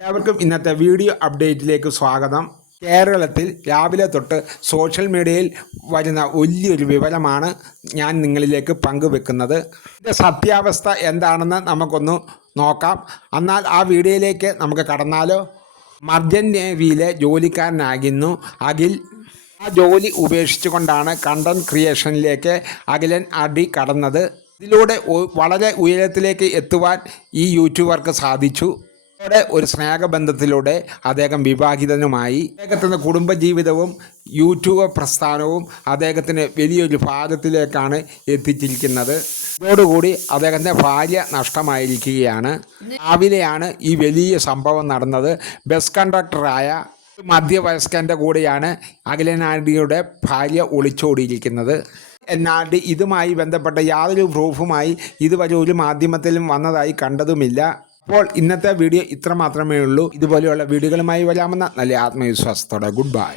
എല്ലാവർക്കും ഇന്നത്തെ വീഡിയോ അപ്ഡേറ്റിലേക്ക് സ്വാഗതം. കേരളത്തിൽ രാവിലെ തൊട്ട് സോഷ്യൽ മീഡിയയിൽ വരുന്ന വലിയൊരു വിവരമാണ് ഞാൻ നിങ്ങളിലേക്ക് പങ്കുവെക്കുന്നത്. ഇതിൻ്റെ സത്യാവസ്ഥ എന്താണെന്ന് നമുക്കൊന്ന് നോക്കാം. എന്നാൽ ആ വീഡിയോയിലേക്ക് നമുക്ക് കടന്നാലോ? മർച്ചൻ നേവിയിലെ ജോലിക്കാരനായിരുന്നു അഖിൽ. ആ ജോലി ഉപേക്ഷിച്ചുകൊണ്ടാണ് കണ്ടന്റ് ക്രിയേഷനിലേക്ക് അഖിലൻ അടി കടന്നത്. ഇതിലൂടെ വളരെ ഉയരത്തിലേക്ക് എത്തുവാൻ ഈ യൂട്യൂബർക്ക് സാധിച്ചു. ഒരു സ്നേഹബന്ധത്തിലൂടെ അദ്ദേഹം വിവാഹിതനുമായി. അദ്ദേഹത്തിൻ്റെ കുടുംബജീവിതവും യൂട്യൂബ് പ്രസ്ഥാനവും അദ്ദേഹത്തിന് വലിയൊരു ഭാഗത്തിലേക്കാണ് എത്തിച്ചിരിക്കുന്നത്. ഇതോടുകൂടി അദ്ദേഹത്തിൻ്റെ ഭാര്യ നഷ്ടമായിരിക്കുകയാണ്. രാവിലെയാണ് ഈ വലിയ സംഭവം നടന്നത്. ബസ് കണ്ടക്ടറായ മധ്യവയസ്കൻ്റെ കൂടെയാണ് അഖിലനാടിയുടെ ഭാര്യ ഒളിച്ചോടിയിരിക്കുന്നത്. എന്നാൽ ഇതുമായി ബന്ധപ്പെട്ട യാതൊരു പ്രൂഫുമായി ഇതുവരെ ഒരു മാധ്യമത്തിലും വന്നതായി കണ്ടതുമില്ല. അപ്പോൾ ഇന്നത്തെ വീഡിയോ ഇത്ര മാത്രമേ ഉള്ളൂ. ഇതുപോലെയുള്ള വീഡിയോകളുമായി വരാമെന്ന നല്ല ആത്മവിശ്വാസത്തോടെ ഗുഡ് ബൈ.